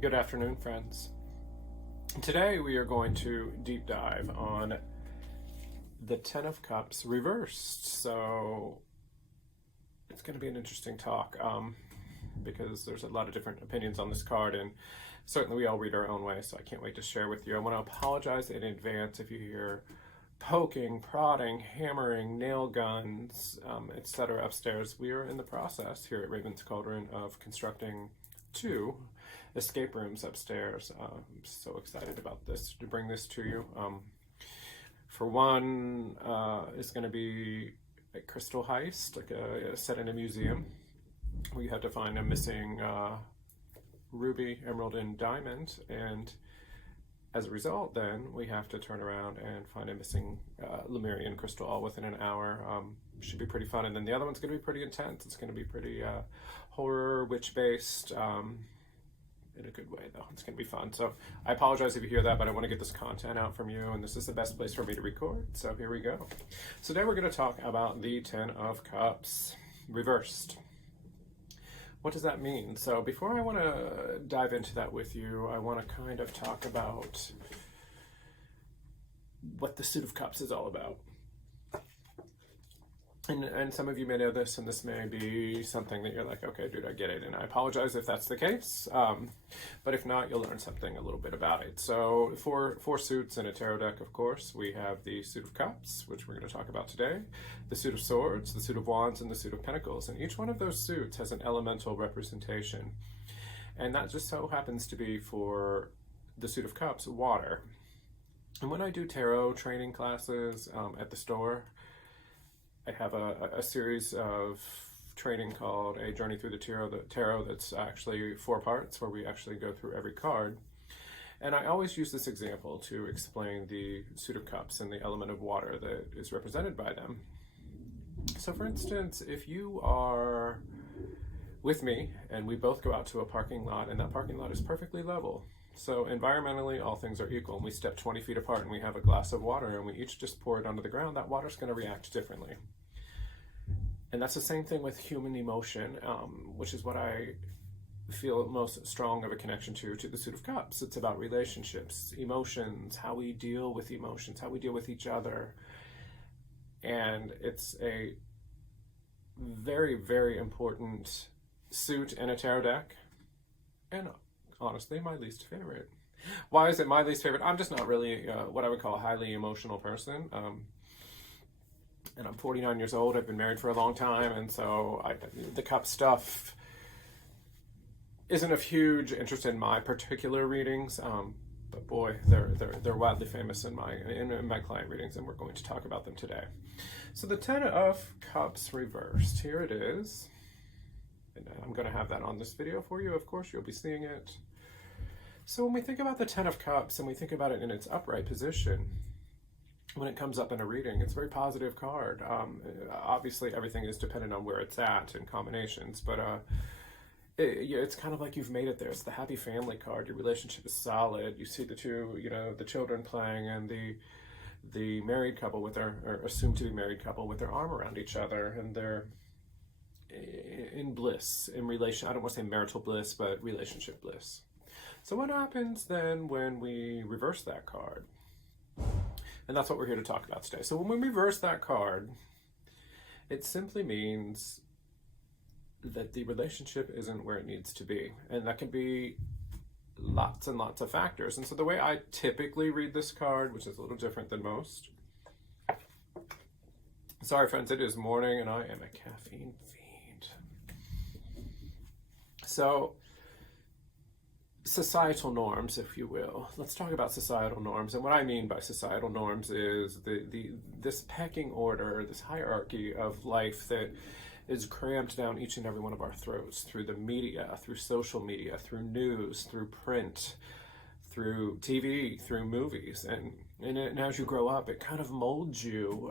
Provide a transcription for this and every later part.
Good afternoon, friends. Today we are going to deep dive on the Ten of Cups reversed. So it's going to be an interesting talk because there's a lot of different opinions on this card, and certainly we all read our own way, so I can't wait to share with you. I want to apologize in advance if you hear poking, prodding, hammering, nail guns, etc. upstairs. We are in the process here at Raven's Cauldron of constructing 2 escape rooms upstairs. I'm so excited about this, to bring this to you. For one, it's going to be a crystal heist, like a set in a museum. We had to find a missing ruby, emerald, and diamond, and as a result, then we have to turn around and find a missing Lemurian crystal all within an hour. Should be pretty fun. And then the other one's going to be pretty intense. It's going to be pretty horror, witch-based, in a good way, though. It's going to be fun. So I apologize if you hear that, but I want to get this content out from you, and this is the best place for me to record. So here we go. So today we're going to talk about the Ten of Cups reversed. What does that mean? So before I want to dive into that with you, I want to kind of talk about what the Suit of Cups is all about. And some of you may know this, and this may be something that you're like, okay, dude, I get it. And I apologize if that's the case. But if not, you'll learn something a little bit about it. So four suits in a tarot deck, of course. We have the Suit of Cups, which we're going to talk about today, the Suit of Swords, the Suit of Wands, and the Suit of Pentacles. And each one of those suits has an elemental representation. And that just so happens to be, for the Suit of Cups, water. And when I do tarot training classes at the store, I have a series of training called A Journey Through the Tarot that's actually 4 parts, where we actually go through every card. And I always use this example to explain the Suit of Cups and the element of water that is represented by them. So for instance, if you are with me and we both go out to a parking lot, and that parking lot is perfectly level, so environmentally all things are equal, and we step 20 feet apart and we have a glass of water and we each just pour it onto the ground, that water's going to react differently. And that's the same thing with human emotion, which is what I feel most strong of a connection to the Suit of Cups. It's about relationships, emotions, how we deal with emotions, how we deal with each other. And it's a very, very important suit in a tarot deck, and honestly, my least favorite. Why is it my least favorite? I'm just not really what I would call a highly emotional person. And I'm 49 years old. I've been married for a long time, and so the cup stuff isn't of huge interest in my particular readings. But boy, they're wildly famous in my client readings, and we're going to talk about them today. So the Ten of Cups reversed. Here it is. And I'm going to have that on this video for you. Of course, you'll be seeing it. So when we think about the Ten of Cups and we think about it in its upright position, when it comes up in a reading, it's a very positive card. Obviously, everything is dependent on where it's at in combinations, but it's kind of like you've made it there. It's the happy family card. Your relationship is solid. You see the two, the children playing, and the married couple with their, or assumed to be married couple, with their arm around each other, and they're in bliss, in relation. I don't want to say marital bliss, but relationship bliss. So what happens then when we reverse that card? And that's what we're here to talk about today. So when we reverse that card, it simply means that the relationship isn't where it needs to be. And that can be lots and lots of factors. And so the way I typically read this card, which is a little different than most. Sorry, friends, it is morning and I am a caffeine fiend. So societal norms, if you will. Let's talk about societal norms. And what I mean by societal norms is this pecking order, this hierarchy of life that is crammed down each and every one of our throats through the media, through social media, through news, through print, through TV, through movies. And as you grow up, it kind of molds you.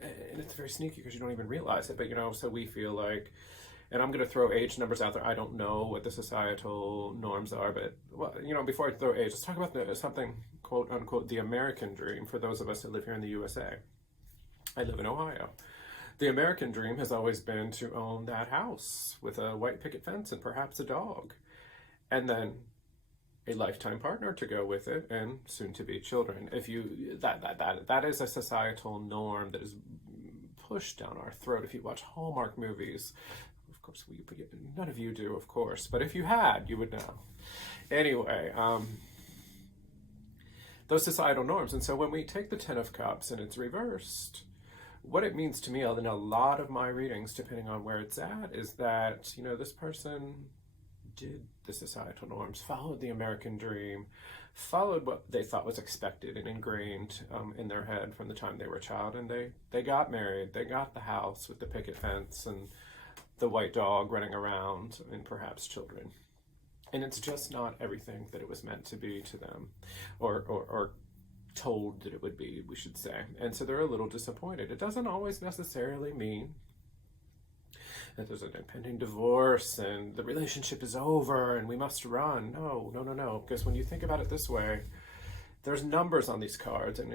And it's very sneaky because you don't even realize it. But, so we feel like, and I'm going to throw age numbers out there. I don't know what the societal norms are, but, before I throw age, let's talk about something, quote unquote, the American dream for those of us that live here in the USA. I live in Ohio. The American dream has always been to own that house with a white picket fence and perhaps a dog. and then a lifetime partner to go with it, and soon to be children. If you that is a societal norm that is pushed down our throat. If you watch Hallmark movies, of course, none of you do, of course, but if you had, you would know. Anyway, those societal norms. And so when we take the Ten of Cups and it's reversed, what it means to me in a lot of my readings, depending on where it's at, is that, you know, this person did the societal norms, followed the American dream, followed what they thought was expected and ingrained in their head from the time they were a child, and they got married, they got the house with the picket fence and the white dog running around, and perhaps children. And it's just not everything that it was meant to be to them, or told that it would be, we should say. And so they're a little disappointed. It doesn't always necessarily mean that there's an impending divorce and the relationship is over and we must run. No. Because when you think about it this way, there's numbers on these cards in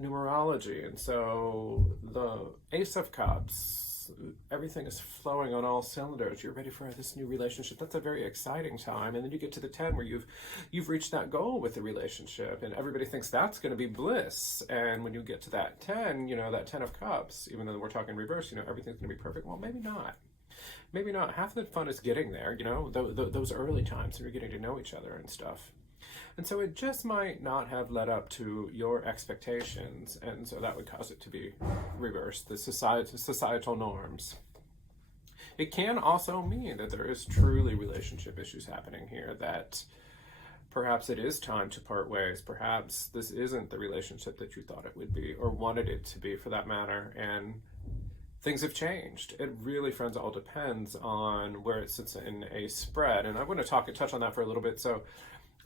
numerology. And so the Ace of Cups, everything is flowing on all cylinders. You're ready for this new relationship. That's a very exciting time. And then you get to the 10 where you've reached that goal with the relationship, and everybody thinks that's going to be bliss. And when you get to that 10, you know, that 10 of Cups, even though we're talking reverse, you know, everything's going to be perfect. Well, maybe not. Maybe not. Half the fun is getting there, you know, those early times when you're getting to know each other and stuff. And so it just might not have led up to your expectations, and so that would cause it to be reversed, the societal norms. It can also mean that there is truly relationship issues happening here, that perhaps it is time to part ways. Perhaps this isn't the relationship that you thought it would be, or wanted it to be for that matter, and things have changed. It really, friends, all depends on where it sits in a spread. And I want to touch on that for a little bit. So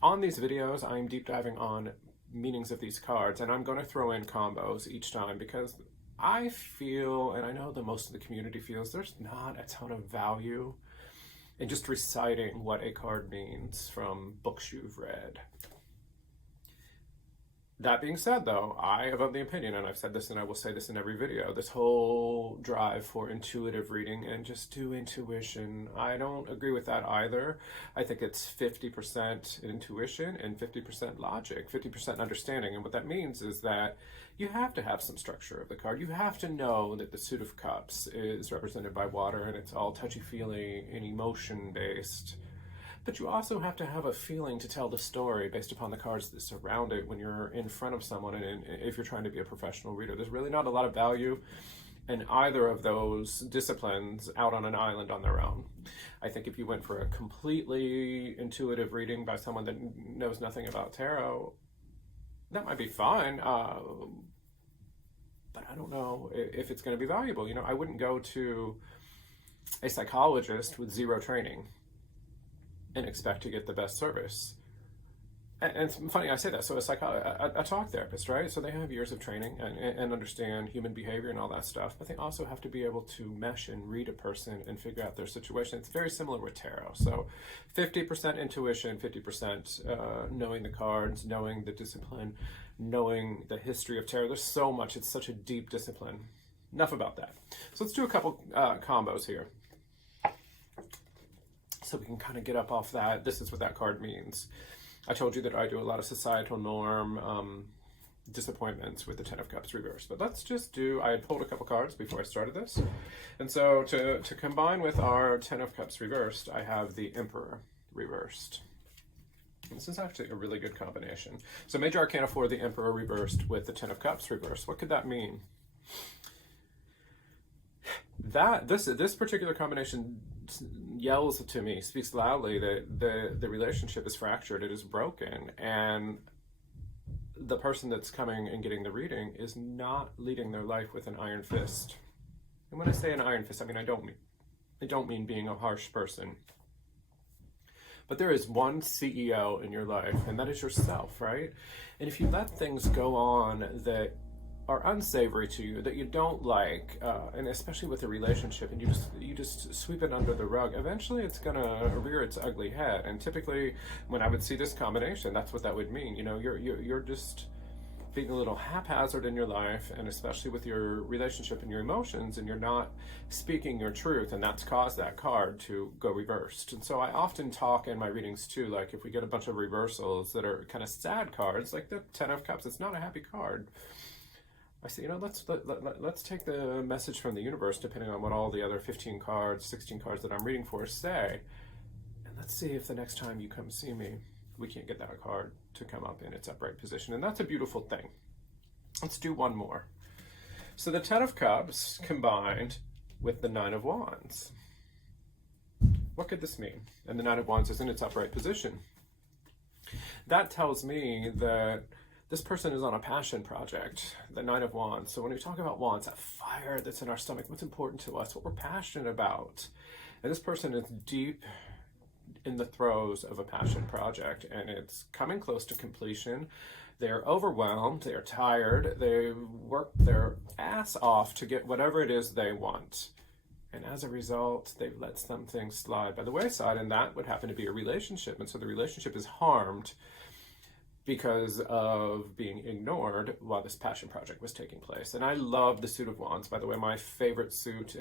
on these videos, I'm deep diving on meanings of these cards, and I'm going to throw in combos each time because I feel, and I know that most of the community feels, there's not a ton of value in just reciting what a card means from books you've read. That being said, though, I am of the opinion, and I've said this and I will say this in every video, this whole drive for intuitive reading and just do intuition, I don't agree with that either. I think it's 50% intuition and 50% logic, 50% understanding. And what that means is that you have to have some structure of the card. You have to know that the Suit of Cups is represented by water and it's all touchy-feely and emotion-based. But you also have to have a feeling to tell the story based upon the cards that surround it when you're in front of someone, and if you're trying to be a professional reader. There's really not a lot of value in either of those disciplines out on an island on their own. I think if you went for a completely intuitive reading by someone that knows nothing about tarot, that might be fine, but I don't know if it's going to be valuable. You know, I wouldn't go to a psychologist with zero training and expect to get the best service. And it's funny I say that. So a talk therapist, right? So they have years of training and understand human behavior and all that stuff, but they also have to be able to mesh and read a person and figure out their situation. It's very similar with tarot. So 50% intuition, 50% knowing the cards, knowing the discipline, knowing the history of tarot. There's so much. It's such a deep discipline. Enough about that. So let's do a couple combos here, so we can kind of get up off that. This is what that card means. I told you that I do a lot of societal norm disappointments with the Ten of Cups reversed. But let's just do, I had pulled a couple cards before I started this. And so to combine with our Ten of Cups reversed, I have the Emperor reversed. This is actually a really good combination. So Major Arcana 4, the Emperor reversed with the Ten of Cups reversed. What could that mean? This particular combination yells to me, speaks loudly that the relationship is fractured, it is broken, and the person that's coming and getting the reading is not leading their life with an iron fist. And when I say an iron fist, I mean I don't mean being a harsh person. But there is one CEO in your life, and that is yourself, right? And if you let things go on that are unsavory to you, that you don't like, and especially with a relationship, and you just sweep it under the rug, eventually it's gonna rear its ugly head. And typically when I would see this combination, that's what that would mean. You know, you're just being a little haphazard in your life, and especially with your relationship and your emotions, and you're not speaking your truth, and that's caused that card to go reversed. And so I often talk in my readings too, like if we get a bunch of reversals that are kind of sad cards, like the Ten of Cups, it's not a happy card. I say, let's take the message from the universe, depending on what all the other 15 cards, 16 cards that I'm reading for say, and let's see if the next time you come see me, we can't get that card to come up in its upright position. And that's a beautiful thing. Let's do one more. So the Ten of Cups combined with the Nine of Wands. What could this mean? And the Nine of Wands is in its upright position. That tells me that this person is on a passion project, the Nine of Wands. So when we talk about wands, that fire that's in our stomach, what's important to us, what we're passionate about. And this person is deep in the throes of a passion project, and it's coming close to completion. They're overwhelmed, they're tired, they work their ass off to get whatever it is they want. And as a result, they've let some things slide by the wayside, and that would happen to be a relationship. And so the relationship is harmed because of being ignored while this passion project was taking place. And I love the Suit of Wands. By the way, my favorite suit,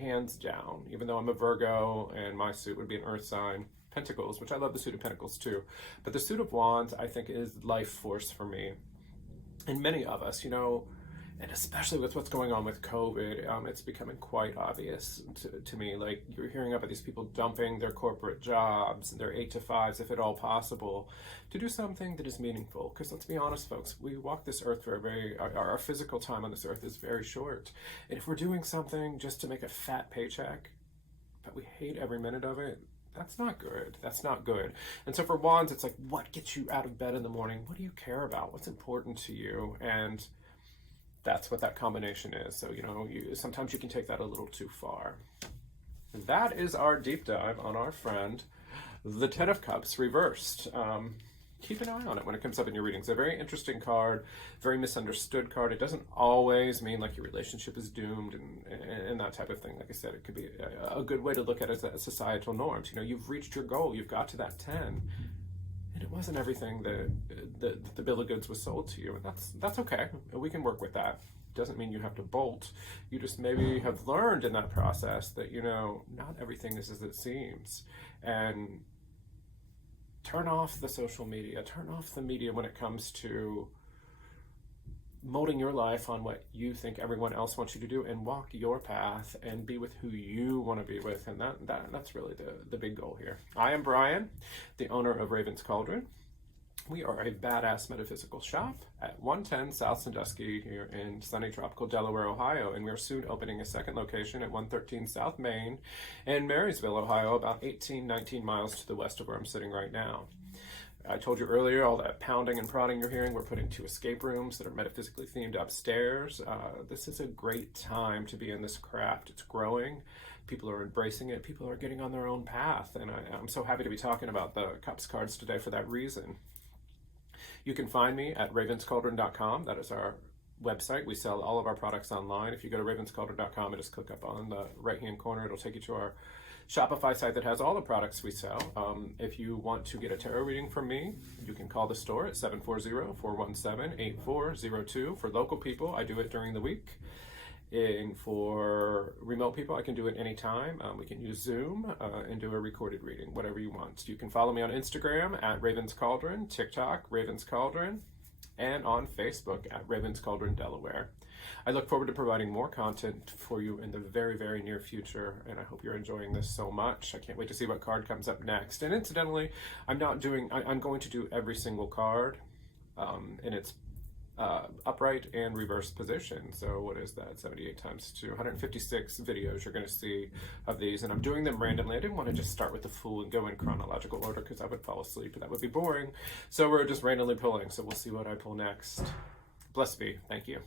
hands down, even though I'm a Virgo and my suit would be an earth sign, Pentacles, which I love the Suit of Pentacles too. But the Suit of Wands, I think, is life force for me. And many of us, and especially with what's going on with COVID, it's becoming quite obvious to me. Like, you're hearing about these people dumping their corporate jobs and their 8-to-5s, if at all possible, to do something that is meaningful. Because let's be honest, folks, we walk this earth for our physical time on this earth is very short. And if we're doing something just to make a fat paycheck, but we hate every minute of it, that's not good. That's not good. And so for Wands, it's like, what gets you out of bed in the morning? What do you care about? What's important to you? And that's what that combination is. So, sometimes you can take that a little too far. That is our deep dive on our friend, the Ten of Cups reversed. Keep an eye on it when it comes up in your readings. A very interesting card, very misunderstood card. It doesn't always mean like your relationship is doomed and that type of thing. Like I said, it could be a good way to look at it as societal norms. You've reached your goal. You've got to that 10. And it wasn't everything that the bill of goods was sold to you. And that's okay. We can work with that. Doesn't mean you have to bolt. You just maybe have learned in that process that, not everything is as it seems. And turn off the social media. Turn off the media when it comes to molding your life on what you think everyone else wants you to do, and walk your path and be with who you want to be with. And that's really the big goal here. I am Brian, the owner of Raven's Cauldron. We are a badass metaphysical shop at 110 South Sandusky here in sunny tropical Delaware, Ohio, and we're soon opening a second location at 113 South Main in Marysville, Ohio, about 19 miles to the west of where I'm sitting right now. I told you earlier, all that pounding and prodding you're hearing, we're putting 2 escape rooms that are metaphysically themed upstairs. This is a great time to be in this craft. It's growing. People are embracing it. People are getting on their own path. And I'm so happy to be talking about the Cups cards today for that reason. You can find me at ravenscauldron.com. That is our website. We sell all of our products online. If you go to ravenscauldron.com and just click up on the right-hand corner, it'll take you to our Shopify site that has all the products we sell. If you want to get a tarot reading from me, you can call the store at 740-417-8402. For local people, I do it during the week. And for remote people, I can do it anytime. We can use Zoom and do a recorded reading, whatever you want. You can follow me on Instagram at Raven's Cauldron, TikTok, Raven's Cauldron, and on Facebook at Raven's Cauldron, Delaware. I look forward to providing more content for you in the very, very near future, and I hope you're enjoying this so much. I can't wait to see what card comes up next. And incidentally, I'm going to do every single card in its upright and reverse position. So what is that? 78 times 2, 156 videos you're going to see of these, and I'm doing them randomly. I didn't want to just start with the Fool and go in chronological order because I would fall asleep and that would be boring. So we're just randomly pulling. So we'll see what I pull next. Blessed be. Thank you.